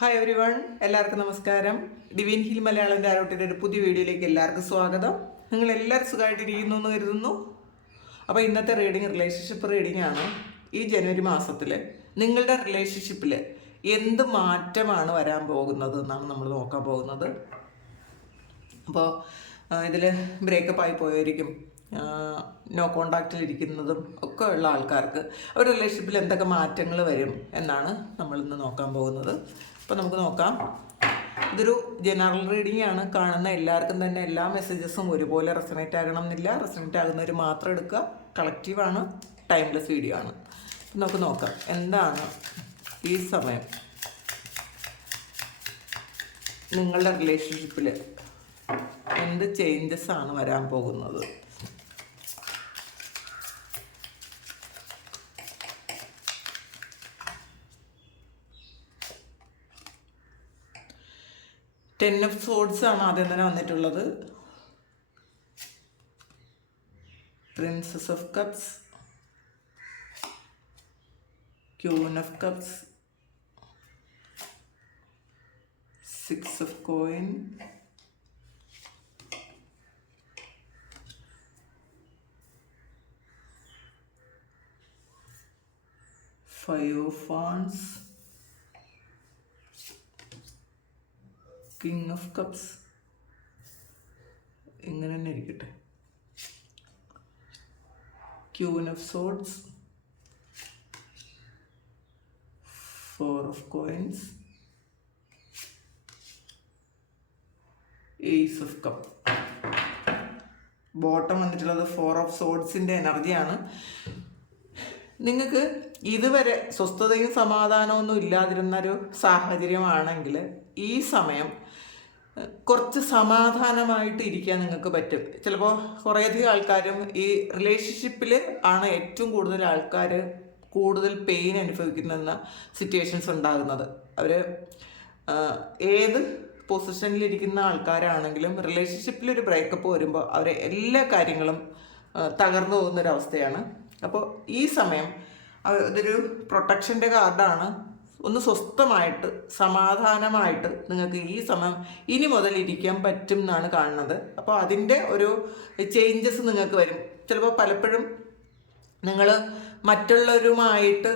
Hi every one എല്ലാവർക്കും നമസ്കാരം. Divin hill മലയാളന്റെ ആരോട്ടിന്റെ ഒരു പുതിയ വീഡിയോയിലേക്ക് എല്ലാവർക്കും സ്വാഗതം. നിങ്ങൾ എല്ലാവരും സുഖമായിട്ടിരിക്കുന്നു എന്ന് കരുതുന്നു. അപ്പോൾ ഇന്നത്തെ റീഡിങ് റിലേഷൻഷിപ്പ് റീഡിംഗ് ആണ് ഈ ജനുവരി മാസത്തിൽ നിങ്ങളുടെ റിലേഷൻഷിപ്പിൽ എന്ത് മാറ്റമാണ് വരാൻ പോകുന്നത് എന്നാണ് നമ്മൾ നോക്കാൻ പോകുന്നത്. അപ്പോൾ ഇതിൽ ബ്രേക്കപ്പ് ആയി പോയവരിക്കും നോ കോണ്ടാക്റ്റിൽ ഇരിക്കുന്നതും ഒക്കെ ഉള്ള ആൾക്കാർക്ക് അവരുടെ റിലേഷൻഷിപ്പിൽ എന്തൊക്കെ മാറ്റങ്ങൾ വരും എന്നാണ് നമ്മൾ ഇന്ന് നോക്കാൻ പോകുന്നത്. അപ്പോൾ നമുക്ക് നോക്കാം. ഇതൊരു ജനറൽ റീഡിംഗ് ആണ്. കാണുന്ന എല്ലാവർക്കും തന്നെ എല്ലാ മെസ്സേജസും ഒരുപോലെ റെസണേറ്റ് ആകണം എന്നില്ല റെസണേറ്റ് ആകുന്നവർ മാത്രം എടുക്കുക. കളക്റ്റീവാണ് ടൈംലെസ് വീഡിയോ ആണ്. നമുക്ക് നോക്കാം. എന്താണ് ഈ സമയം? നിങ്ങളുടെ റിലേഷൻഷിപ്പിൽ എന്ത് ചേഞ്ചസ് ആണ് വരാൻ പോകുന്നത്? ടെൻ ഓഫ് സോഡ്സ് ആണ് ആദ്യം തന്നെ വന്നിട്ടുള്ളത്. Princess of cups queen of cups six of coin five of wands. King of cups ഇങ്ങനെ തന്നെ ഇരിക്കട്ടെ. Queen of swords four of coins ace of cup bottom വന്നിട്ടുള്ളത് ഫോർ ഓഫ് സോഡ്സിന്റെ എനർജിയാണ് നിങ്ങൾക്ക് ഇതുവരെ സ്വസ്ഥതയും സമാധാനമൊന്നും ഇല്ലാതിരുന്ന ഒരു സാഹചര്യമാണെങ്കിൽ ഈ സമയം കുറച്ച് സമാധാനമായിട്ട് ഇരിക്കാൻ നിങ്ങൾക്ക് പറ്റും. ചിലപ്പോൾ കുറേയധികം ആൾക്കാരും ഈ റിലേഷൻഷിപ്പിൽ ആണ് ഏറ്റവും കൂടുതൽ ആൾക്കാർ കൂടുതൽ പെയിൻ അനുഭവിക്കുന്ന സിറ്റുവേഷൻസ് ഉണ്ടാകുന്നത്. അവർ ഏത് പൊസിഷനിലിരിക്കുന്ന ആൾക്കാരാണെങ്കിലും റിലേഷൻഷിപ്പിൽ ഒരു ബ്രേക്കപ്പ് വരുമ്പോൾ അവരെ എല്ലാ കാര്യങ്ങളും തകർന്നു പോകുന്നൊരവസ്ഥയാണ് അപ്പോൾ ഈ സമയം അതൊരു പ്രൊട്ടക്ഷന്റെ കാർഡാണ് ഒന്ന് സ്വസ്ഥമായിട്ട് സമാധാനമായിട്ട് നിങ്ങൾക്ക് ഈ സമയം ഇനി മുതൽ ഇരിക്കാൻ പറ്റും എന്നാണ് കാണുന്നത്. അപ്പോൾ അതിന്റെ ഒരു ചേഞ്ചസ് നിങ്ങൾക്ക് വരും. ചിലപ്പോൾ പലപ്പോഴും നിങ്ങൾ മറ്റുള്ളവരുമായിട്ട്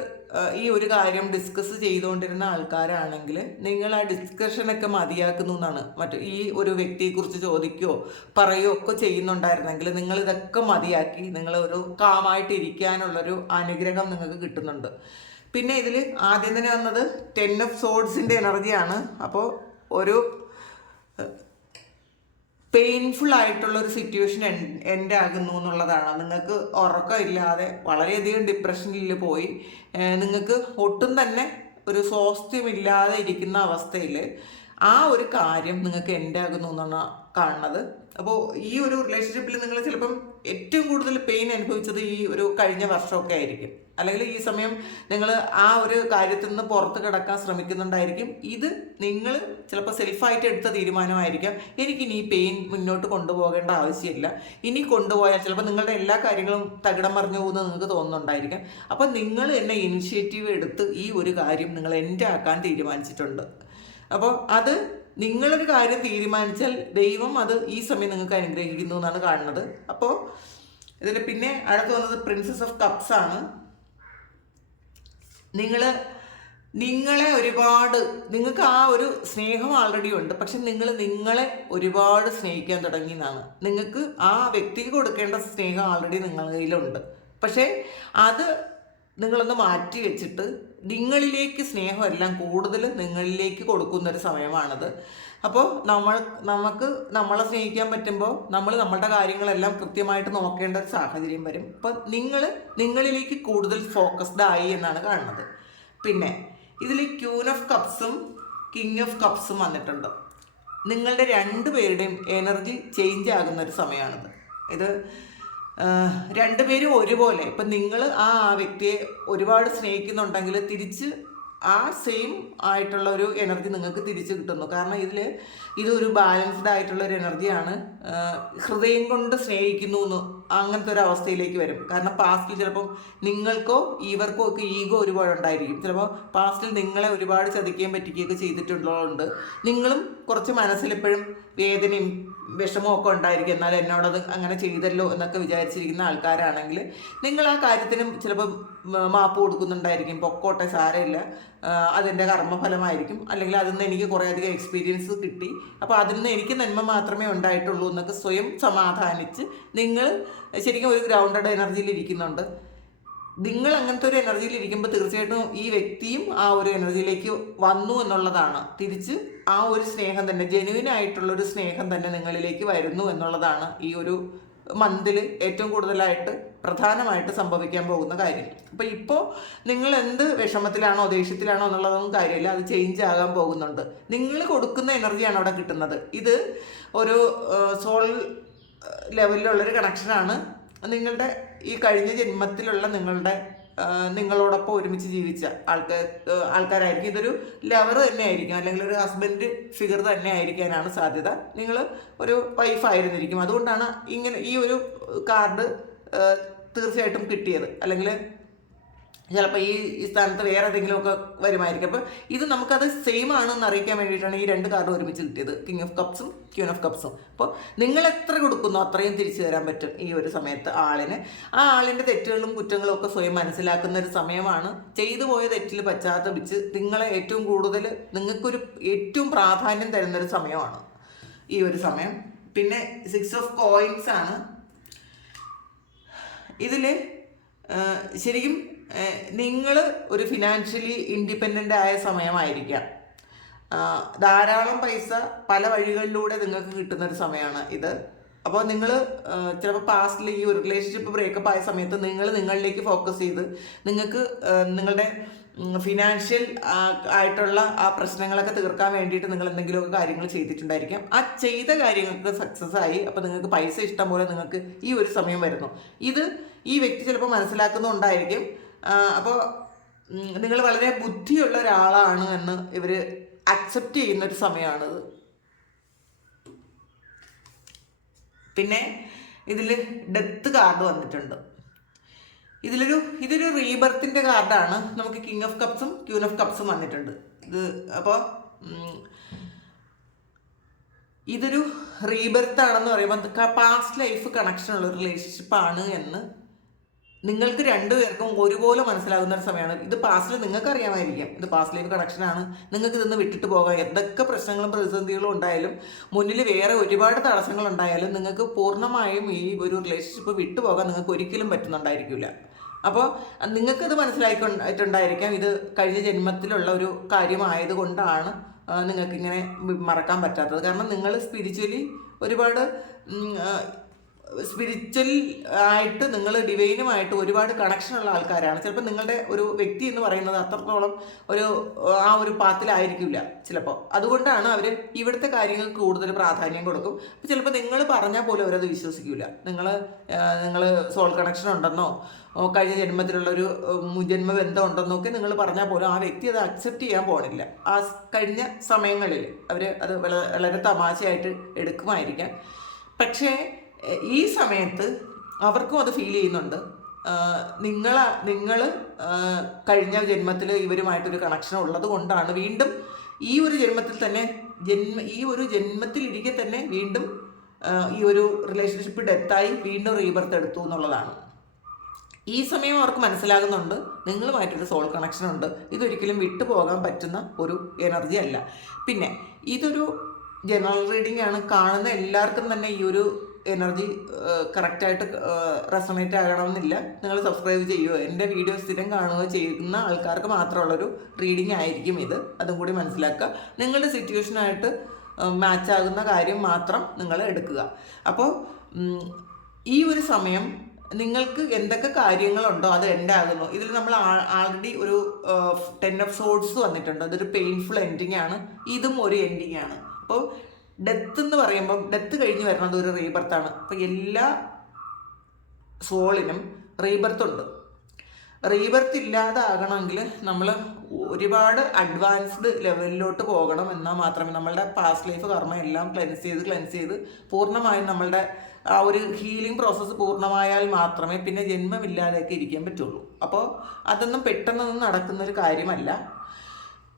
ഈ ഒരു കാര്യം ഡിസ്കസ് ചെയ്തുകൊണ്ടിരുന്ന ആൾക്കാരാണെങ്കിൽ നിങ്ങൾ ആ ഡിസ്കഷനൊക്കെ മതിയാക്കുന്നു എന്നാണ് മറ്റു ഈ ഒരു വ്യക്തിയെക്കുറിച്ച് ചോദിക്കുകയോ പറയുകയോ ഒക്കെ ചെയ്യുന്നുണ്ടായിരുന്നെങ്കിൽ നിങ്ങൾ ഇതൊക്കെ മതിയാക്കി നിങ്ങൾ ഒരു കാമായിട്ട് ഇരിക്കാനുള്ളൊരു അനുഗ്രഹം നിങ്ങൾക്ക് കിട്ടുന്നുണ്ട്. പിന്നെ ഇതിൽ ആദ്യം തന്നെ വന്നത് ടെൻ ഓഫ് സോഡ്സിന്റെ എനർജിയാണ്. അപ്പോൾ ഒരു പെയിൻഫുൾ ആയിട്ടുള്ള ഒരു സിറ്റുവേഷൻ എന്റെ ആകുന്നു എന്നുള്ളതാണ്. നിങ്ങൾക്ക് ഉറക്കമില്ലാതെ വളരെയധികം ഡിപ്രഷനിൽ പോയി. നിങ്ങൾക്ക് ഒട്ടും തന്നെ ഒരു സ്വാസ്ഥ്യമില്ലാതെ ഇരിക്കുന്ന അവസ്ഥയിൽ ആ ഒരു കാര്യം നിങ്ങൾക്ക് എന്റെ ആകുന്നു എന്നാണ് കാണുന്നത്. അപ്പോൾ ഈ ഒരു റിലേഷൻഷിപ്പിൽ നിങ്ങൾ ചിലപ്പം ഏറ്റവും കൂടുതൽ പെയിൻ അനുഭവിച്ചത് ഈ ഒരു കഴിഞ്ഞ വർഷമൊക്കെ ആയിരിക്കും. അല്ലെങ്കിൽ ഈ സമയം നിങ്ങൾ ആ ഒരു കാര്യത്തിൽ നിന്ന് പുറത്ത് കിടക്കാൻ ശ്രമിക്കുന്നുണ്ടായിരിക്കും. ഇത് നിങ്ങൾ ചിലപ്പോൾ സെൽഫായിട്ട് എടുത്ത തീരുമാനമായിരിക്കാം. എനിക്കിനി ഈ പെയിൻ മുന്നോട്ട് കൊണ്ടുപോകേണ്ട ആവശ്യമില്ല. ഇനി കൊണ്ടുപോയാൽ ചിലപ്പോൾ നിങ്ങളുടെ എല്ലാ കാര്യങ്ങളും തകിടം മറിഞ്ഞു പോകുന്നത് നിങ്ങൾക്ക് തോന്നുന്നുണ്ടായിരിക്കാം. അപ്പം നിങ്ങൾ എന്നെ ഇനിഷ്യേറ്റീവ് എടുത്ത് ഈ ഒരു കാര്യം നിങ്ങൾ എന്റെ ആക്കാൻ തീരുമാനിച്ചിട്ടുണ്ട്. അപ്പോൾ അത് നിങ്ങളൊരു കാര്യം തീരുമാനിച്ചാൽ ദൈവം അത് ഈ സമയം നിങ്ങൾക്ക് അനുഗ്രഹിക്കുന്നു എന്നാണ് കാണുന്നത്. അപ്പോൾ ഇതിൽ പിന്നെ അടുത്ത് വന്നത് പ്രിൻസസ് ഓഫ് കപ്സ് ആണ്. നിങ്ങൾ നിങ്ങളെ ഒരുപാട് നിങ്ങൾക്ക് ആ ഒരു സ്നേഹം ആൾറെഡി ഉണ്ട്. പക്ഷെ നിങ്ങൾ നിങ്ങളെ ഒരുപാട് സ്നേഹിക്കാൻ തുടങ്ങി എന്നാണ് നിങ്ങൾക്ക് ആ വ്യക്തിക്ക് കൊടുക്കേണ്ട സ്നേഹം ആൾറെഡി നിങ്ങളുടെ കയ്യിലുണ്ട്. പക്ഷേ അത് നിങ്ങളൊന്ന് മാറ്റി വെച്ചിട്ട് നിങ്ങളിലേക്ക് സ്നേഹമെല്ലാം കൂടുതൽ നിങ്ങളിലേക്ക് കൊടുക്കുന്നൊരു സമയമാണത്. അപ്പോൾ നമ്മൾ നമുക്ക് നമ്മളെ സ്നേഹിക്കാൻ പറ്റുമ്പോൾ നമ്മൾ നമ്മളുടെ കാര്യങ്ങളെല്ലാം കൃത്യമായിട്ട് നോക്കേണ്ട ഒരു സാഹചര്യം വരും. അപ്പോൾ നിങ്ങൾ നിങ്ങളിലേക്ക് കൂടുതൽ ഫോക്കസ്ഡ് ആയി എന്നാണ് കാണുന്നത്. പിന്നെ ഇതിൽ ക്യൂൻ ഓഫ് കപ്സും കിങ് ഓഫ് കപ്സും വന്നിട്ടുണ്ട്. നിങ്ങളുടെ രണ്ട് പേരുടെയും എനർജി ചേഞ്ച് ആകുന്ന ഒരു സമയമാണിത്. ഇത് രണ്ടുപേരും ഒരുപോലെ. ഇപ്പം നിങ്ങൾ ആ വ്യക്തിയെ ഒരുപാട് സ്നേഹിക്കുന്നുണ്ടെങ്കിൽ തിരിച്ച് ആ സെയിം ആയിട്ടുള്ള ഒരു എനർജി നിങ്ങൾക്ക് തിരിച്ചു കിട്ടുന്നു. കാരണം ഇതിൽ ഇതൊരു ബാലൻസ്ഡ് ആയിട്ടുള്ള ഒരു എനർജിയാണ് ഹൃദയം കൊണ്ട് സ്നേഹിക്കുന്നു എന്ന് അങ്ങനത്തെ ഒരു അവസ്ഥയിലേക്ക് വരും. കാരണം പാസ്റ്റിൽ ചിലപ്പം നിങ്ങൾക്കോ ഇവർക്കോ ഒക്കെ ഈഗോ ഒരുപാട് ഉണ്ടായിരിക്കും. ചിലപ്പോൾ പാസ്റ്റിൽ നിങ്ങളെ ഒരുപാട് ചതിക്കുകയും പറ്റിക്കുകയൊക്കെ ചെയ്തിട്ടുള്ളതുകൊണ്ട് നിങ്ങളും കുറച്ച് മനസ്സിലെപ്പോഴും വേദനയും വിഷമവും ഒക്കെ ഉണ്ടായിരിക്കും എന്നാൽ എന്നോടത് അങ്ങനെ ചെയ്തല്ലോ എന്നൊക്കെ വിചാരിച്ചിരിക്കുന്ന ആൾക്കാരാണെങ്കിൽ നിങ്ങൾ ആ കാര്യത്തിനും ചിലപ്പോൾ മാപ്പ് കൊടുക്കുന്നുണ്ടായിരിക്കും. പൊക്കോട്ടെ സാരമില്ല. അതിന്റെ കർമ്മഫലമായിരിക്കും. അല്ലെങ്കിൽ അതിൽ നിന്ന് എനിക്ക് കുറേയധികം എക്സ്പീരിയൻസ് കിട്ടി. അപ്പോൾ അതിൽ നിന്ന് എനിക്ക് നന്മ മാത്രമേ ഉണ്ടായിട്ടുള്ളൂ എന്നൊക്കെ സ്വയം സമാധാനിച്ച് നിങ്ങൾ ശരിക്കും ഒരു ഗ്രൗണ്ടഡ് എനർജിയിൽ ഇരിക്കുന്നുണ്ട്. നിങ്ങൾ അങ്ങനത്തെ ഒരു എനർജിയിൽ ഇരിക്കുമ്പോൾ തീർച്ചയായിട്ടും ഈ വ്യക്തിയും ആ ഒരു എനർജിയിലേക്ക് വന്നു എന്നുള്ളതാണ്. തിരിച്ച് ആ ഒരു സ്നേഹം തന്നെ ജെനുവിൻ ആയിട്ടുള്ള ഒരു സ്നേഹം തന്നെ നിങ്ങളിലേക്ക് വരുന്നു എന്നുള്ളതാണ് ഈ ഒരു മന്തിൽ ഏറ്റവും കൂടുതലായിട്ട് പ്രധാനമായിട്ട് സംഭവിക്കാൻ പോകുന്ന കാര്യം. അപ്പോൾ ഇപ്പോൾ നിങ്ങൾ എന്ത് വിഷമത്തിലാണോ ദേഷ്യത്തിലാണോ എന്നുള്ളതൊന്നും കാര്യമില്ല അത് ചേഞ്ച് ആകാൻ പോകുന്നുണ്ട്. നിങ്ങൾ കൊടുക്കുന്ന എനർജിയാണ് അവിടെ കിട്ടുന്നത്. ഇത് ഒരു സോൾ ലെവലിലുള്ളൊരു കണക്ഷനാണ് നിങ്ങളുടെ ഈ കഴിഞ്ഞ ജന്മത്തിലുള്ള നിങ്ങളുടെ നിങ്ങളോടൊപ്പം ഒരുമിച്ച് ജീവിച്ച ആൾക്കാർ ആൾക്കാരായിരിക്കും. ഇതൊരു ലവർ തന്നെ ആയിരിക്കും അല്ലെങ്കിൽ ഒരു ഹസ്ബൻഡ് ഫിഗർ തന്നെ ആയിരിക്കാനാണ് സാധ്യത. നിങ്ങൾ ഒരു വൈഫ് ആയിരുന്നിരിക്കും. അതുകൊണ്ടാണ് ഇങ്ങനെ ഈ ഒരു കാർഡ് തീർച്ചയായിട്ടും കിട്ടിയത്. അല്ലെങ്കിൽ ചിലപ്പോൾ ഈ ഈ സ്ഥാനത്ത് വേറെ ഏതെങ്കിലുമൊക്കെ വരുമായിരിക്കും. അപ്പോൾ ഇത് നമുക്കത് സെയിം ആണെന്ന് അറിയിക്കാൻ വേണ്ടിയിട്ടാണ് ഈ രണ്ട് കാർഡ് ഒരുമിച്ച് കിട്ടിയത്. കിങ് ഓഫ് കപ്സും ക്യൂൻ ഓഫ് കപ്സും അപ്പോൾ നിങ്ങൾ എത്ര കൊടുക്കുന്നു അത്രയും തിരിച്ചു തരാൻ പറ്റും ഈ ഒരു സമയത്ത് ആളിന്. ആ ആളിന്റെ തെറ്റുകളും കുറ്റങ്ങളും ഒക്കെ സ്വയം മനസ്സിലാക്കുന്ന ഒരു സമയമാണ്. ചെയ്തു പോയ തെറ്റിൽ പശ്ചാത്തപിച്ച് നിങ്ങളെ ഏറ്റവും കൂടുതൽ നിങ്ങൾക്കൊരു ഏറ്റവും പ്രാധാന്യം തരുന്നൊരു സമയമാണ് ഈ ഒരു സമയം. പിന്നെ സിക്സ് ഓഫ് കോയിൻസ് ആണ്. ഇതിൽ ശരിക്കും നിങ്ങൾ ഒരു ഫിനാൻഷ്യലി ഇൻഡിപെൻഡന്റ് ആയ സമയമായിരിക്കാം. ധാരാളം പൈസ പല വഴികളിലൂടെ നിങ്ങൾക്ക് കിട്ടുന്ന ഒരു സമയമാണ് ഇത്. അപ്പോൾ നിങ്ങൾ ചിലപ്പോൾ പാസ്റ്റിൽ ഈ ഒരു റിലേഷൻഷിപ്പ് ബ്രേക്കപ്പ് ആയ സമയത്ത് നിങ്ങൾ നിങ്ങളിലേക്ക് ഫോക്കസ് ചെയ്ത് നിങ്ങൾക്ക് നിങ്ങളുടെ ഫിനാൻഷ്യൽ ആയിട്ടുള്ള ആ പ്രശ്നങ്ങളൊക്കെ തീർക്കാൻ വേണ്ടിയിട്ട് നിങ്ങൾ എന്തെങ്കിലുമൊക്കെ കാര്യങ്ങൾ ചെയ്തിട്ടുണ്ടായിരിക്കാം. ആ ചെയ്ത കാര്യങ്ങൾക്ക് സക്സസ് ആയി. അപ്പോൾ നിങ്ങൾക്ക് പൈസ ഇഷ്ടം പോലെ നിങ്ങൾക്ക് ഈ ഒരു സമയം വരുന്നു. ഇത് ഈ വ്യക്തി ചിലപ്പോൾ മനസ്സിലാക്കുന്നുണ്ടായിരിക്കും അപ്പോൾ നിങ്ങൾ വളരെ ബുദ്ധിയുള്ള ഒരാളാണ് എന്ന് ഇവർ അക്സെപ്റ്റ് ചെയ്യുന്ന ഒരു സമയമാണിത് പിന്നെ ഇതിൽ ഡെത്ത് കാർഡ് വന്നിട്ടുണ്ട്. ഇതിലൊരു ഇതൊരു റീബർത്തിന്റെ കാർഡാണ്. നമുക്ക് കിങ് ഓഫ് കപ്സും ക്യൂൻ ഓഫ് കപ്സും വന്നിട്ടുണ്ട്. ഇത് അപ്പോൾ ഇതൊരു റീബർത്ത് ആണെന്ന് പറയുമ്പോൾ പാസ്റ്റ് ലൈഫ് കണക്ഷൻ ഉള്ള റിലേഷൻഷിപ്പ് ആണ് എന്ന് നിങ്ങൾക്ക് രണ്ടുപേർക്കും ഒരുപോലെ മനസ്സിലാകുന്ന ഒരു സമയമാണ്. ഇത് പാസ്റ്റിൽ നിങ്ങൾക്ക് അറിയാമായിരിക്കാം. ഇത് പാസ്റ്റ് ലൈഫ് കണക്ഷനാണ് നിങ്ങൾക്ക് ഇതൊന്ന് വിട്ടിട്ട് പോകാം. എന്തൊക്കെ പ്രശ്നങ്ങളും പ്രതിസന്ധികളും ഉണ്ടായാലും മുന്നിൽ വേറെ ഒരുപാട് തടസ്സങ്ങൾ ഉണ്ടായാലും നിങ്ങൾക്ക് പൂർണമായും ഈ ഒരു റിലേഷൻഷിപ്പ് വിട്ടുപോകാൻ നിങ്ങൾക്ക് ഒരിക്കലും പറ്റുന്നുണ്ടായിരിക്കില്ല അപ്പോൾ നിങ്ങൾക്കത് മനസ്സിലായിട്ടുണ്ടായിരിക്കാം. ഇത് കഴിഞ്ഞ ജന്മത്തിലുള്ള ഒരു കാര്യമായത് കൊണ്ടാണ് നിങ്ങൾക്കിങ്ങനെ മറക്കാൻ പറ്റാത്തത്. കാരണം നിങ്ങൾ സ്പിരിച്വലി ഒരുപാട് സ്പിരിച്വൽ ആയിട്ട് നിങ്ങൾ ഡിവൈനുമായിട്ട് ഒരുപാട് കണക്ഷൻ ഉള്ള ആൾക്കാരാണ്. ചിലപ്പോൾ നിങ്ങളുടെ ഒരു വ്യക്തി എന്ന് പറയുന്നത് അത്രത്തോളം ഒരു ആ ഒരു പാത്തിലായിരിക്കില്ല ചിലപ്പോൾ അതുകൊണ്ടാണ് അവർ ഇവിടുത്തെ കാര്യങ്ങൾക്ക് കൂടുതൽ പ്രാധാന്യം കൊടുക്കും. അപ്പോൾ ചിലപ്പോൾ നിങ്ങൾ പറഞ്ഞാൽ പോലും അവരത് വിശ്വസിക്കില്ല നിങ്ങൾ നിങ്ങൾ സോൾ കണക്ഷൻ ഉണ്ടെന്നോ കഴിഞ്ഞ ജന്മത്തിലുള്ള ഒരു മുജന്മ ബന്ധം ഉണ്ടെന്നോ ഒക്കെ നിങ്ങൾ പറഞ്ഞാൽ പോലും ആ വ്യക്തി അത് അക്സെപ്റ്റ് ചെയ്യാൻ പോണില്ല. ആ കഴിഞ്ഞ സമയങ്ങളിൽ അവർ അത് വള- വളരെ തമാശയായിട്ട് എടുക്കുമായിരിക്കാം. പക്ഷേ ഈ സമയത്ത് അവർക്കും അത് ഫീൽ ചെയ്യുന്നുണ്ട്. നിങ്ങൾ നിങ്ങൾ കഴിഞ്ഞ ജന്മത്തിൽ ഇവരുമായിട്ടൊരു കണക്ഷൻ ഉള്ളത് കൊണ്ടാണ് വീണ്ടും ഈ ഒരു ജന്മത്തിൽ തന്നെ ജന്മ ഈ ഒരു ജന്മത്തിൽ ഇരിക്കെ തന്നെ വീണ്ടും ഈ ഒരു റിലേഷൻഷിപ്പ് ഡെത്തായി വീണ്ടും റീബർത്ത് എടുത്തു എന്നുള്ളതാണ്. ഈ സമയം അവർക്ക് മനസ്സിലാകുന്നുണ്ട് നിങ്ങളുമായിട്ടൊരു സോൾ കണക്ഷൻ ഉണ്ട്. ഇതൊരിക്കലും വിട്ടു പോകാൻ പറ്റുന്ന ഒരു എനർജി അല്ല. പിന്നെ ഇതൊരു ജനറൽ റീഡിംഗ് ആണ്. കാണുന്ന എല്ലാവർക്കും തന്നെ ഈ ഒരു എനർജി കറക്റ്റായിട്ട് റെസണേറ്റ് ആകണമെന്നില്ല. നിങ്ങൾ സബ്സ്ക്രൈബ് ചെയ്യുമോ എന്റെ വീഡിയോ സ്ഥിരം കാണുകയോ ചെയ്യുന്ന ആൾക്കാർക്ക് മാത്രമുള്ളൊരു റീഡിംഗ് ആയിരിക്കും ഇത്. അതും കൂടി മനസ്സിലാക്കുക. നിങ്ങളുടെ സിറ്റുവേഷനായിട്ട് മാച്ച് ആകുന്ന കാര്യം മാത്രം നിങ്ങൾ എടുക്കുക. അപ്പോൾ ഈ ഒരു സമയം നിങ്ങൾക്ക് എന്തൊക്കെ കാര്യങ്ങളുണ്ടോ അത് എൻഡ് ആകുന്നു. ഇതിൽ നമ്മൾ ആൾറെഡി ഒരു ടെൻ ഓഫ് സോഡ്സ് വന്നിട്ടുണ്ട്. അതൊരു പെയിൻഫുൾ എൻഡിങ് ആണ്. ഇതും ഒരു എൻഡിങ് ആണ്. അപ്പോൾ ഡെത്ത് എന്ന് പറയുമ്പം ഡെത്ത് കഴിഞ്ഞ് വരുന്നത് ഒരു റീബർത്താണ് അപ്പോൾ എല്ലാ സോളിനും റീബർത്ത് ഉണ്ട്. റീബർത്ത് ഇല്ലാതാകണമെങ്കിൽ നമ്മൾ ഒരുപാട് അഡ്വാൻസ്ഡ് ലെവലിലോട്ട് പോകണം. എന്നാൽ മാത്രമേ നമ്മളുടെ പാസ്റ്റ് ലൈഫ് കർമ്മ എല്ലാം ക്ലെൻസ് ചെയ്ത് ക്ലെൻസ് ചെയ്ത് പൂർണമായും നമ്മളുടെ ആ ഒരു ഹീലിംഗ് പ്രോസസ്സ് പൂർണമായാൽ മാത്രമേ പിന്നെ ജന്മമില്ലാതെയൊക്കെ ഇരിക്കാൻ പറ്റുള്ളൂ. അപ്പോൾ അതൊന്നും പെട്ടെന്നൊന്നും നടക്കുന്നൊരു കാര്യമല്ല.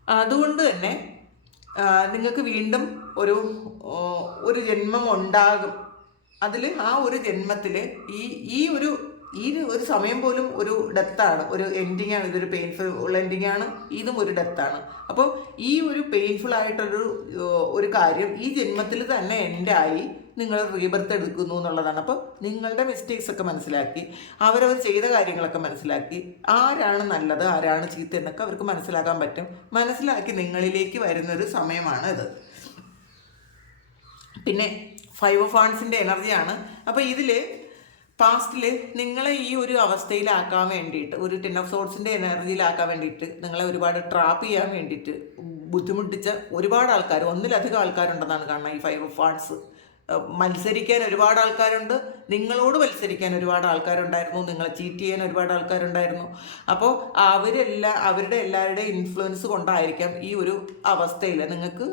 അതുകൊണ്ട് തന്നെ നിങ്ങൾക്ക് വീണ്ടും ഒരു ഒരു ജന്മം ഉണ്ടാകും. അതിൽ ആ ഒരു ജന്മത്തിൽ ഈ ഈ ഒരു ഈ ഒരു- സമയം പോലും ഒരു ഡെത്താണ്. ഒരു എൻഡിങ് ആണ് ഇതൊരു പെയിൻഫുൾ ഉള്ള എൻഡിങ് ആണ് ഇതും ഒരു ഡെത്താണ്. അപ്പോൾ ഈ ഒരു പെയിൻഫുൾ ആയിട്ടൊരു ഒരു കാര്യം ഈ ജന്മത്തിൽ തന്നെ എൻഡായി നിങ്ങൾ റീബർത്ത് എടുക്കുന്നു എന്നുള്ളതാണ്. അപ്പോൾ നിങ്ങളുടെ മിസ്റ്റേക്സ് ഒക്കെ മനസ്സിലാക്കി അവരവർ ചെയ്ത കാര്യങ്ങളൊക്കെ മനസ്സിലാക്കി ആരാണ് നല്ലത് ആരാണ് ചീത്ത എന്നൊക്കെ അവർക്ക് മനസ്സിലാക്കാൻ പറ്റും. മനസ്സിലാക്കി നിങ്ങളിലേക്ക് വരുന്നൊരു സമയമാണ് ഇത്. പിന്നെ ഫൈവ് ഓഫ് ഫാൻസിന്റെ എനർജിയാണ് അപ്പോൾ ഇതിൽ പാസ്റ്റിൽ നിങ്ങളെ ഈ ഒരു അവസ്ഥയിലാക്കാൻ വേണ്ടിയിട്ട് ഒരു ടെൻ ഓഫ് സോൾസിന്റെ എനർജിയിലാക്കാൻ വേണ്ടിയിട്ട് നിങ്ങളെ ഒരുപാട് ട്രാപ്പ് ചെയ്യാൻ വേണ്ടിയിട്ട് ബുദ്ധിമുട്ടിച്ച ഒരുപാട് ആൾക്കാർ ഒന്നിലധികം ആൾക്കാരുണ്ടെന്നാണ് കാണുന്നത് ഈ ഫൈവ് ഓഫ് ഫാൻസ് മത്സരിക്കാൻ ഒരുപാട് ആൾക്കാരുണ്ട്. നിങ്ങളോട് മത്സരിക്കാൻ ഒരുപാട് ആൾക്കാരുണ്ടായിരുന്നു. നിങ്ങളെ ചീറ്റ് ചെയ്യാൻ ഒരുപാട് ആൾക്കാരുണ്ടായിരുന്നു. അപ്പോൾ അവരെല്ലാം അവരുടെ എല്ലാവരുടെയും ഇൻഫ്ലുവൻസ് കൊണ്ടായിരിക്കാം ഈ ഒരു അവസ്ഥയിൽ നിങ്ങൾക്ക്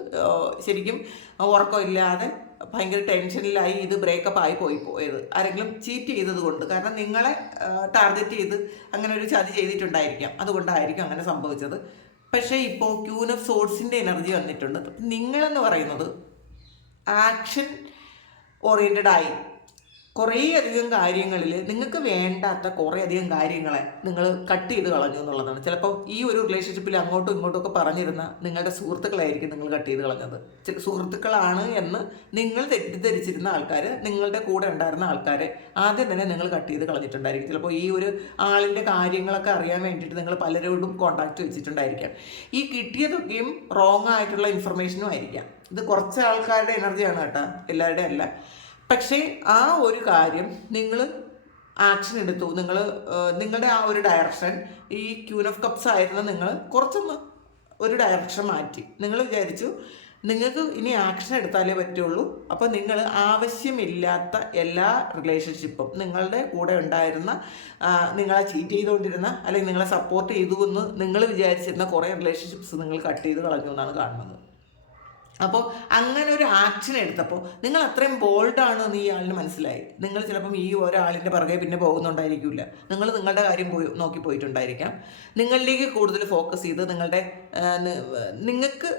ശരിക്കും ഉറക്കമില്ലാതെ ഭയങ്കര ടെൻഷനിലായി ഇത് ബ്രേക്കപ്പ് ആയി പോയി പോയത്. ആരെങ്കിലും ചീറ്റ് ചെയ്തത് കൊണ്ട്. കാരണം നിങ്ങളെ ടാർഗറ്റ് ചെയ്ത് അങ്ങനെ ഒരു ചതി ചെയ്തിട്ടുണ്ടായിരിക്കാം. അതുകൊണ്ടായിരിക്കും അങ്ങനെ സംഭവിച്ചത്. പക്ഷേ ഇപ്പോൾ ക്യൂൻ ഓഫ് സോഴ്സിന്റെ എനർജി വന്നിട്ടുണ്ട്. നിങ്ങളെന്ന് പറയുന്നത് ആക്ഷൻ ഓറിയന്റഡ് ആയി. കുറേ അധികം കാര്യങ്ങളിൽ നിങ്ങൾക്ക് വേണ്ടാത്ത കുറേ അധികം കാര്യങ്ങളെ നിങ്ങൾ കട്ട് ചെയ്ത് കളഞ്ഞു എന്നുള്ളതാണ്. ചിലപ്പോൾ ഈ ഒരു റിലേഷൻഷിപ്പിൽ അങ്ങോട്ടും ഇങ്ങോട്ടും ഒക്കെ പറഞ്ഞിരുന്ന നിങ്ങളുടെ സുഹൃത്തുക്കളായിരിക്കും നിങ്ങൾ കട്ട് ചെയ്ത് കളഞ്ഞത്. സുഹൃത്തുക്കളാണ് എന്ന് നിങ്ങൾ തെറ്റിദ്ധരിച്ചിരുന്ന ആൾക്കാർ നിങ്ങളുടെ കൂടെ ഉണ്ടായിരുന്ന ആൾക്കാർ ആദ്യം തന്നെ നിങ്ങൾ കട്ട് ചെയ്ത് കളഞ്ഞിട്ടുണ്ടായിരിക്കും. ചിലപ്പോൾ ഈ ഒരു ആളിന്റെ കാര്യങ്ങളൊക്കെ അറിയാൻ വേണ്ടിയിട്ട് നിങ്ങൾ പലരോടും കോൺടാക്ട് വെച്ചിട്ടുണ്ടായിരിക്കാം. ഈ കിട്ടിയതൊക്കെയും റോങ് ആയിട്ടുള്ള ഇൻഫർമേഷനും ആയിരിക്കാം. ഇത് കുറച്ച് ആൾക്കാരുടെ എനർജിയാണ് കേട്ടോ എല്ലാവരുടെയും അല്ല. പക്ഷേ ആ ഒരു കാര്യം നിങ്ങൾ ആക്ഷൻ എടുത്തു. നിങ്ങൾ നിങ്ങളുടെ ആ ഒരു ഡയറക്ഷൻ ഈ ക്യൂൻ ഓഫ് കപ്സ് ആയിരുന്ന നിങ്ങൾ കുറച്ചൊന്ന് ഒരു ഡയറക്ഷൻ മാറ്റി. നിങ്ങൾ വിചാരിച്ചു നിങ്ങൾക്ക് ഇനി ആക്ഷൻ എടുത്താലേ പറ്റുള്ളൂ. അപ്പോൾ നിങ്ങൾ ആവശ്യമില്ലാത്ത എല്ലാ റിലേഷൻഷിപ്പും നിങ്ങളുടെ കൂടെ ഉണ്ടായിരുന്ന നിങ്ങളെ ചീറ്റ് ചെയ്തുകൊണ്ടിരുന്ന അല്ലെങ്കിൽ നിങ്ങളെ സപ്പോർട്ട് ചെയ്തു എന്ന് നിങ്ങൾ വിചാരിച്ചിരുന്ന കുറേ റിലേഷൻഷിപ്സ് നിങ്ങൾ കട്ട് ചെയ്ത് കളഞ്ഞു എന്നാണ് കാണുന്നത്. അപ്പോൾ അങ്ങനെ ഒരു ആക്ഷൻ എടുത്തപ്പോൾ നിങ്ങൾ അത്രയും ബോൾഡാണ് എന്ന് ഈ ആളിന് മനസ്സിലായി. നിങ്ങൾ ചിലപ്പം ഈ ഒരാളിന്റെ പുറകെ പിന്നെ പോകുന്നുണ്ടായിരിക്കില്ല. നിങ്ങൾ നിങ്ങളുടെ കാര്യം പോയി നോക്കി പോയിട്ടുണ്ടായിരിക്കാം. നിങ്ങളിലേക്ക് കൂടുതൽ ഫോക്കസ് ചെയ്ത് നിങ്ങളുടെ നിങ്ങൾക്ക്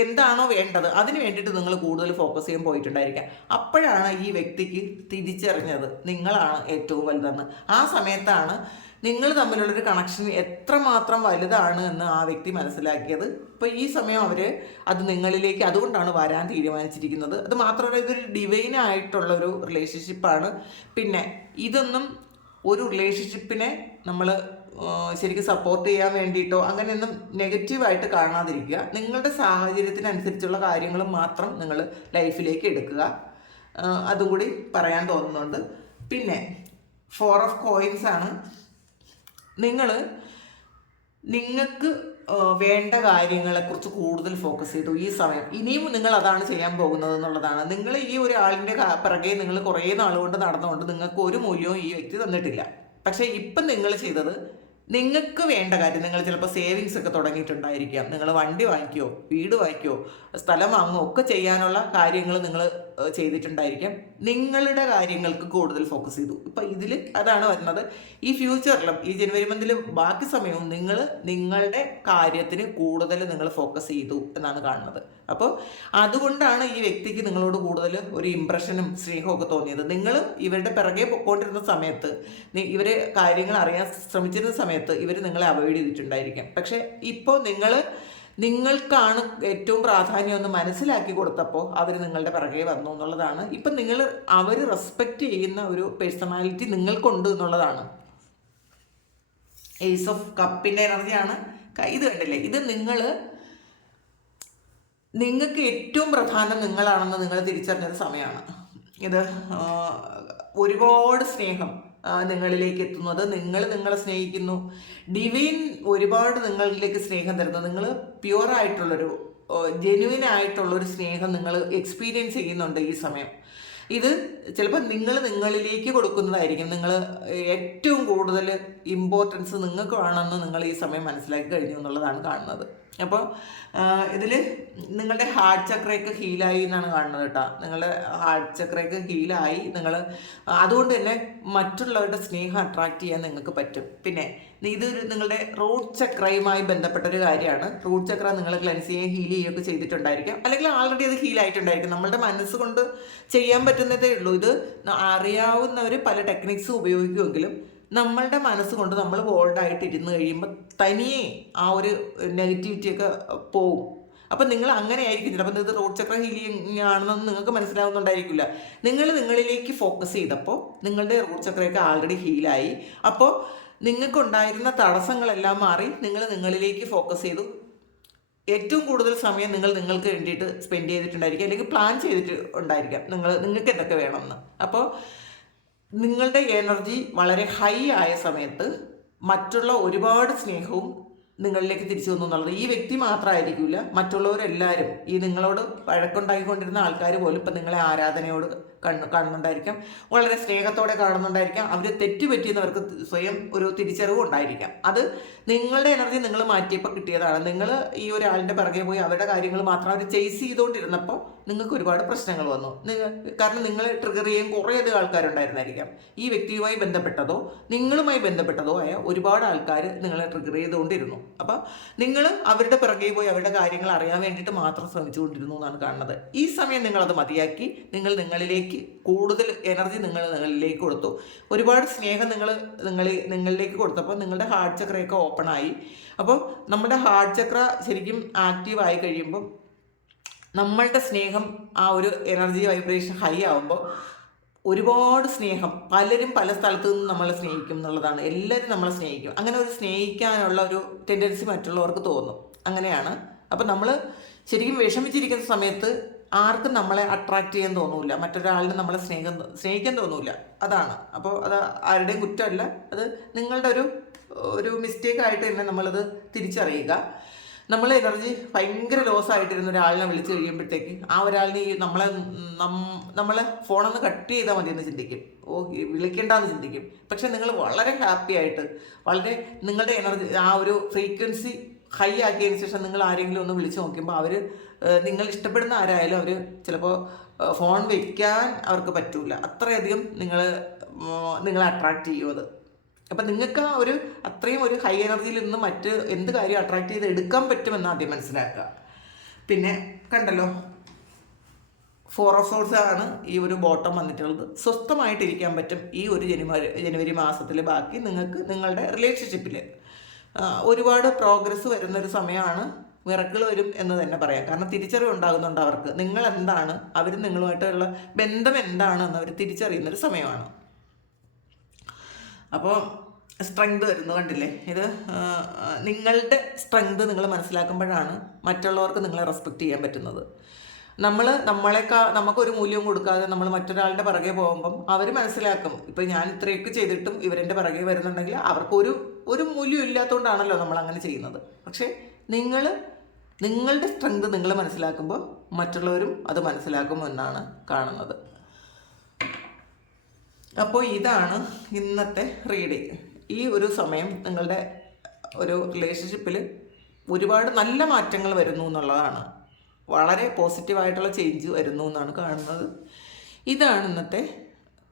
എന്താണോ വേണ്ടത് അതിന് വേണ്ടിയിട്ട് നിങ്ങൾ കൂടുതൽ ഫോക്കസ് ചെയ്യാൻ പോയിട്ടുണ്ടായിരിക്കാം. അപ്പോഴാണ് ഈ വ്യക്തിക്ക് തിരിച്ചറിഞ്ഞത് നിങ്ങളാണ് ഏറ്റവും വലുതെന്ന്. ആ സമയത്താണ് നിങ്ങൾ തമ്മിലുള്ളൊരു കണക്ഷൻ എത്രമാത്രം വലുതാണ് എന്ന് ആ വ്യക്തി മനസ്സിലാക്കിയത്. ഇപ്പോൾ ഈ സമയം അവർ അത് നിങ്ങളിലേക്ക് അതുകൊണ്ടാണ് വരാൻ തീരുമാനിച്ചിരിക്കുന്നത്. അത് മാത്രമല്ല ഇതൊരു ഒരു റിലേഷൻഷിപ്പാണ് പിന്നെ ഇതൊന്നും ഒരു റിലേഷൻഷിപ്പിനെ നമ്മൾ ശരിക്കും സപ്പോർട്ട് ചെയ്യാൻ വേണ്ടിയിട്ടോ അങ്ങനെയൊന്നും നെഗറ്റീവായിട്ട് കാണാതിരിക്കുക. നിങ്ങളുടെ സാഹചര്യത്തിനനുസരിച്ചുള്ള കാര്യങ്ങൾ മാത്രം നിങ്ങൾ ലൈഫിലേക്ക് എടുക്കുക. അതും കൂടി പറയാൻ തോന്നുന്നുണ്ട്. പിന്നെ ഫോർ ഓഫ് കോയിൻസ് ആണ്. നിങ്ങൾ നിങ്ങൾക്ക് വേണ്ട കാര്യങ്ങളെക്കുറിച്ച് കൂടുതൽ ഫോക്കസ് ചെയ്തു ഈ സമയം. ഇനിയും നിങ്ങൾ അതാണ് ചെയ്യാൻ പോകുന്നത് എന്നുള്ളതാണ്. നിങ്ങൾ ഈ ഒരു ആളിന്റെ പിറകെ നിങ്ങൾ കുറേ നാളുകൊണ്ട് നടന്നുകൊണ്ട് നിങ്ങൾക്ക് ഒരു മൂല്യവും ഈ വ്യക്തി തന്നിട്ടില്ല. പക്ഷേ ഇപ്പം നിങ്ങൾ ചെയ്തത് നിങ്ങൾക്ക് വേണ്ട കാര്യം നിങ്ങൾ ചിലപ്പോൾ സേവിങ്സ് ഒക്കെ തുടങ്ങിയിട്ടുണ്ടായിരിക്കാം. നിങ്ങൾ വണ്ടി വാങ്ങിക്കുകയോ വീട് വാങ്ങിക്കുകയോ സ്ഥലം വാങ്ങുകയോ ഒക്കെ ചെയ്യാനുള്ള കാര്യങ്ങൾ നിങ്ങൾ ചെയ്തിട്ടുണ്ടായിരിക്കാം. നിങ്ങളുടെ കാര്യങ്ങൾക്ക് കൂടുതൽ ഫോക്കസ് ചെയ്തു. ഇപ്പം ഇതിൽ അതാണ് വരുന്നത്. ഈ ഫ്യൂച്ചറിലും ഈ ജനുവരി മന്തിൽ ബാക്കി സമയവും നിങ്ങൾ നിങ്ങളുടെ കാര്യത്തിന് കൂടുതൽ നിങ്ങൾ ഫോക്കസ് ചെയ്തു എന്നാണ് കാണുന്നത്. അപ്പോൾ അതുകൊണ്ടാണ് ഈ വ്യക്തിക്ക് നിങ്ങളോട് കൂടുതൽ ഒരു ഇമ്പ്രഷനും സ്നേഹമൊക്കെ തോന്നിയത്. നിങ്ങൾ ഇവരുടെ പിറകെ പൊക്കോണ്ടിരുന്ന സമയത്ത് ഇവരെ കാര്യങ്ങൾ അറിയാൻ ശ്രമിച്ചിരുന്ന സമയത്ത് ഇവർ നിങ്ങളെ അവോയ്ഡ് ചെയ്തിട്ടുണ്ടായിരിക്കാം. പക്ഷേ ഇപ്പോൾ നിങ്ങൾ നിങ്ങൾക്കാണ് ഏറ്റവും പ്രാധാന്യം എന്ന് മനസ്സിലാക്കി കൊടുത്തപ്പോൾ അവർ നിങ്ങളുടെ പിറകെ വന്നു എന്നുള്ളതാണ്. ഇപ്പം നിങ്ങൾ അവർ റെസ്പെക്റ്റ് ചെയ്യുന്ന ഒരു പേഴ്സണാലിറ്റി നിങ്ങൾക്കുണ്ട് എന്നുള്ളതാണ്. ഏസ് ഓഫ് കപ്പിന്റെ എനർജിയാണ് ഇത് കണ്ടില്ലേ? ഇത് നിങ്ങൾ നിങ്ങൾക്ക് ഏറ്റവും പ്രധാനം നിങ്ങളാണെന്ന് നിങ്ങൾ തിരിച്ചറിഞ്ഞൊരു സമയമാണ് ഇത് ഒരുപാട് സ്നേഹം നിങ്ങളിലേക്ക് എത്തുന്നത്. നിങ്ങൾ നിങ്ങളെ സ്നേഹിക്കുന്നു. ഡിവൈൻ ഒരുപാട് നിങ്ങളിലേക്ക് സ്നേഹം തരുന്നു. നിങ്ങൾ പ്യുവർ ആയിട്ടുള്ളൊരു ജെന്യുവിൻ ആയിട്ടുള്ളൊരു സ്നേഹം നിങ്ങൾ എക്സ്പീരിയൻസ് ചെയ്യുന്നുണ്ട് ഈ സമയം. ഇത് ചിലപ്പോൾ നിങ്ങൾ നിങ്ങളിലേക്ക് കൊടുക്കുന്നതായിരിക്കും. നിങ്ങൾ ഏറ്റവും കൂടുതൽ ഇമ്പോർട്ടൻസ് നിങ്ങൾക്ക് വേണമെന്ന് നിങ്ങൾ ഈ സമയം മനസ്സിലാക്കി കഴിഞ്ഞു എന്നുള്ളതാണ് കാണുന്നത്. അപ്പോൾ ഇതിൽ നിങ്ങളുടെ ഹാർട്ട് ചക്രയൊക്കെ ഹീലായി എന്നാണ് കാണുന്നത് കേട്ടോ. നിങ്ങളുടെ ഹാർട്ട് ചക്രയൊക്കെ ഹീലായി നിങ്ങൾ അതുകൊണ്ട് തന്നെ മറ്റുള്ളവരുടെ സ്നേഹം അട്രാക്റ്റ് ചെയ്യാൻ നിങ്ങൾക്ക് പറ്റും. പിന്നെ ഇതൊരു നിങ്ങളുടെ റൂട്ട് ചക്രയുമായി ബന്ധപ്പെട്ട ഒരു കാര്യമാണ്. റൂട്ട് ചക്ര നിങ്ങൾ ക്ലെൻസ് ചെയ്യുകയും ഹീൽ ചെയ്യുകയൊക്കെ ചെയ്തിട്ടുണ്ടായിരിക്കും. അല്ലെങ്കിൽ ആൾറെഡി അത് ഹീലായിട്ടുണ്ടായിരിക്കും നമ്മളുടെ മനസ്സുകൊണ്ട് ചെയ്യാൻ പറ്റുന്നതേ ഉള്ളൂ. ഇത് അറിയാവുന്നവർ പല ടെക്നിക്സും ഉപയോഗിക്കുമെങ്കിലും നമ്മളുടെ മനസ്സുകൊണ്ട് നമ്മൾ ബോൾഡായിട്ട് ഇരുന്ന് കഴിയുമ്പോൾ തനിയെ ആ ഒരു നെഗറ്റിവിറ്റിയൊക്കെ പോവും. അപ്പം നിങ്ങൾ അങ്ങനെ ആയിരിക്കുന്നില്ല. അപ്പം ഇത് റോഡ് ചക്ര ഹീലിംഗ് ആണെന്ന് നിങ്ങൾക്ക് മനസ്സിലാവുന്നുണ്ടായിരിക്കില്ല. നിങ്ങൾ നിങ്ങളിലേക്ക് ഫോക്കസ് ചെയ്തപ്പോൾ നിങ്ങളുടെ റോഡ് ചക്രയൊക്കെ ആൾറെഡി ഹീലായി അപ്പോൾ നിങ്ങൾക്കുണ്ടായിരുന്ന തടസ്സങ്ങളെല്ലാം മാറി നിങ്ങൾ നിങ്ങളിലേക്ക് ഫോക്കസ് ചെയ്തു. ഏറ്റവും കൂടുതൽ സമയം നിങ്ങൾ നിങ്ങൾക്ക് വേണ്ടിയിട്ട് സ്പെൻഡ് ചെയ്തിട്ടുണ്ടായിരിക്കും. അല്ലെങ്കിൽ പ്ലാൻ ചെയ്തിട്ട് ഉണ്ടായിരിക്കാം. നിങ്ങൾ നിങ്ങൾക്ക് എന്തൊക്കെ വേണമെന്ന്. അപ്പോൾ നിങ്ങളുടെ എനർജി വളരെ ഹൈ ആയ സമയത്ത് മറ്റുള്ള ഒരുപാട് സ്നേഹവും നിങ്ങളിലേക്ക് തിരിച്ചു വന്നു എന്നുള്ളത്. ഈ വ്യക്തി മാത്രമായിരിക്കില്ല മറ്റുള്ളവരെല്ലാവരും ഈ നിങ്ങളോട് വഴക്കുണ്ടാക്കിക്കൊണ്ടിരുന്ന ആൾക്കാർ പോലും ഇപ്പം നിങ്ങളെ ആരാധനയോട് കണ്ണു കാണുന്നുണ്ടായിരിക്കാം. വളരെ സ്നേഹത്തോടെ കാണുന്നുണ്ടായിരിക്കാം. അവർ തെറ്റുപറ്റിയെന്നവർക്ക് സ്വയം ഒരു തിരിച്ചറിവ് ഉണ്ടായിരിക്കാം. അത് നിങ്ങളുടെ എനർജി നിങ്ങൾ മാറ്റിയപ്പോൾ കിട്ടിയതാണ്. നിങ്ങൾ ഈ ഒരാളിന്റെ പിറകെ പോയി അവരുടെ കാര്യങ്ങൾ മാത്രം അവർ ചേസ് ചെയ്തുകൊണ്ടിരുന്നപ്പോൾ നിങ്ങൾക്ക് ഒരുപാട് പ്രശ്നങ്ങൾ വന്നു. നിങ്ങൾ കാരണം നിങ്ങളെ ട്രിഗർ ചെയ്യാൻ കുറേയധികം ആൾക്കാരുണ്ടായിരുന്നായിരിക്കാം. ഈ വ്യക്തിയുമായി ബന്ധപ്പെട്ടതോ നിങ്ങളുമായി ബന്ധപ്പെട്ടതോ ആയ ഒരുപാട് ആൾക്കാർ നിങ്ങളെ ട്രിഗർ ചെയ്തുകൊണ്ടിരുന്നു. അപ്പം നിങ്ങൾ അവരുടെ പിറകെ പോയി അവരുടെ കാര്യങ്ങൾ അറിയാൻ വേണ്ടിയിട്ട് മാത്രം ശ്രമിച്ചുകൊണ്ടിരുന്നു എന്നാണ് കാണുന്നത്. ഈ സമയം നിങ്ങളത് മതിയാക്കി നിങ്ങൾ നിങ്ങളിലേക്ക് കൂടുതൽ എനർജി നിങ്ങൾ നിങ്ങളിലേക്ക് കൊടുത്തു. ഒരുപാട് സ്നേഹം നിങ്ങൾ നിങ്ങൾ നിങ്ങളിലേക്ക് കൊടുത്തപ്പോൾ നിങ്ങളുടെ ഹാർട്ട് ചക്രയൊക്കെ ഓപ്പൺ ആയി. അപ്പോൾ നമ്മുടെ ഹാർട്ട് ചക്ര ശരിക്കും ആക്റ്റീവ് ആയി കഴിയുമ്പോൾ നമ്മളുടെ സ്നേഹം ആ ഒരു എനർജി വൈബ്രേഷൻ ഹൈ ആവുമ്പോൾ ഒരുപാട് സ്നേഹം പലരും പല സ്ഥലത്തു നിന്നും നമ്മളെ സ്നേഹിക്കും എന്നുള്ളതാണ്. എല്ലാവരും നമ്മളെ സ്നേഹിക്കും. അങ്ങനെ ഒരു സ്നേഹിക്കാനുള്ള ഒരു ടെൻഡൻസി മറ്റുള്ളവർക്ക് തോന്നും. അങ്ങനെയാണ്. അപ്പം നമ്മൾ ശരിക്കും വിഷമിച്ചിരിക്കുന്ന സമയത്ത് ആർക്കും നമ്മളെ അട്രാക്റ്റ് ചെയ്യാൻ തോന്നൂല മറ്റൊരാളിനെ നമ്മളെ സ്നേഹം സ്നേഹിക്കാൻ തോന്നൂല അതാണ്. അപ്പോൾ അത് ആരുടെയും കുറ്റമല്ല. അത് നിങ്ങളുടെ ഒരു ഒരു മിസ്റ്റേക്ക് ആയിട്ട് തന്നെ നമ്മളത് തിരിച്ചറിയുക. നമ്മൾ എനർജി ഭയങ്കര ലോസ് ആയിട്ടിരുന്ന ഒരാളിനെ വിളിച്ചു കഴിയുമ്പോഴത്തേക്ക് ആ ഒരാളിനെ നമ്മളെ നമ്മളെ ഫോണൊന്ന് കട്ട് ചെയ്താൽ മതി എന്ന് ചിന്തിക്കും. ഓ വിളിക്കേണ്ടെന്ന് ചിന്തിക്കും. പക്ഷെ നിങ്ങൾ വളരെ ഹാപ്പി ആയിട്ട് വളരെ നിങ്ങളുടെ എനർജി ആ ഒരു ഫ്രീക്വൻസി ഹൈ ആക്കിയതിന് ശേഷം നിങ്ങൾ ആരെങ്കിലും ഒന്ന് വിളിച്ചു നോക്കുമ്പോൾ അവർ നിങ്ങൾ ഇഷ്ടപ്പെടുന്ന ആരായാലും അവർ ചിലപ്പോൾ ഫോൺ വയ്ക്കാൻ അവർക്ക് പറ്റൂല. അത്രയധികം നിങ്ങൾ നിങ്ങളെ അട്രാക്റ്റ് ചെയ്യും അത് അപ്പം നിങ്ങൾക്ക് ആ ഒരു അത്രയും ഒരു ഹൈ എനർജിയിൽ നിന്ന് മറ്റ് എന്ത് കാര്യം അട്രാക്ട് ചെയ്ത് എടുക്കാൻ പറ്റുമെന്ന് ആദ്യം മനസ്സിലാക്കുക. പിന്നെ കണ്ടല്ലോ ഫോർ ഓഫ് സോഴ്സ് ആണ് ഈ ഒരു ബോട്ടം വന്നിട്ടുള്ളത്. സ്വസ്ഥമായിട്ടിരിക്കാൻ പറ്റും ഈ ഒരു ജനുവരി ജനുവരി മാസത്തിൽ ബാക്കി നിങ്ങൾക്ക് നിങ്ങളുടെ റിലേഷൻഷിപ്പിൽ ഒരുപാട് പ്രോഗ്രസ് വരുന്ന ഒരു സമയമാണ് മിറക്കിൾ വരും എന്ന് തന്നെ പറയാം. കാരണം തിരിച്ചറിവ് ഉണ്ടാകുന്നുണ്ട് അവർക്ക്. നിങ്ങൾ എന്താണ് അവർ നിങ്ങളുമായിട്ടുള്ള ബന്ധം എന്താണ് എന്ന് അവർ തിരിച്ചറിയുന്ന ഒരു സമയമാണ്. അപ്പോൾ സ്ട്രെങ്ത് വരുന്നു കണ്ടില്ലേ? ഇത് നിങ്ങളുടെ സ്ട്രെങ്ത് നിങ്ങൾ മനസ്സിലാക്കുമ്പോഴാണ് മറ്റുള്ളവർക്ക് നിങ്ങളെ റെസ്പെക്റ്റ് ചെയ്യാൻ പറ്റുന്നത്. നമ്മൾ നമ്മളെക്കാ നമുക്കൊരു മൂല്യം കൊടുക്കാതെ നമ്മൾ മറ്റൊരാളുടെ പിറകെ പോകുമ്പം അവർ മനസ്സിലാക്കും. ഇപ്പം ഞാൻ ഇത്രയൊക്കെ ചെയ്തിട്ടും ഇവരെന്റെ പിറകെ വരുന്നുണ്ടെങ്കിൽ അവർക്കൊരു ഒരു മൂല്യം ഇല്ലാത്തതുകൊണ്ടാണല്ലോ നമ്മൾ അങ്ങനെ ചെയ്യുന്നത്. പക്ഷേ നിങ്ങൾ നിങ്ങളുടെ സ്ട്രെങ്ത് നിങ്ങൾ മനസ്സിലാക്കുമ്പോൾ മറ്റുള്ളവരും അത് മനസ്സിലാക്കുമെന്നാണ് കാണുന്നത്. അപ്പോൾ ഇതാണ് ഇന്നത്തെ റീഡിങ് ഈ ഒരു സമയം നിങ്ങളുടെ ഒരു റിലേഷൻഷിപ്പിൽ ഒരുപാട് നല്ല മാറ്റങ്ങൾ വരുന്നു എന്നുള്ളതാണ്. വളരെ പോസിറ്റീവായിട്ടുള്ള ചേഞ്ച് വരുന്നു എന്നാണ് കാണുന്നത്. ഇതാണ് ഇന്നത്തെ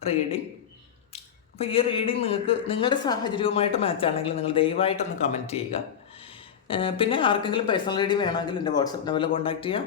റീഡിങ് അപ്പോൾ ഈ റീഡിങ് നിങ്ങൾക്ക് നിങ്ങളുടെ സാഹചര്യവുമായിട്ട് മാച്ച് ആണെങ്കിൽ നിങ്ങൾ ദയവായിട്ടൊന്ന് കമന്റ് ചെയ്യുക. പിന്നെ ആർക്കെങ്കിലും പേഴ്സണൽ റീഡിങ് വേണമെങ്കിൽ എന്റെ വാട്സപ്പ് നമ്പറിൽ കോൺടാക്ട് ചെയ്യാം.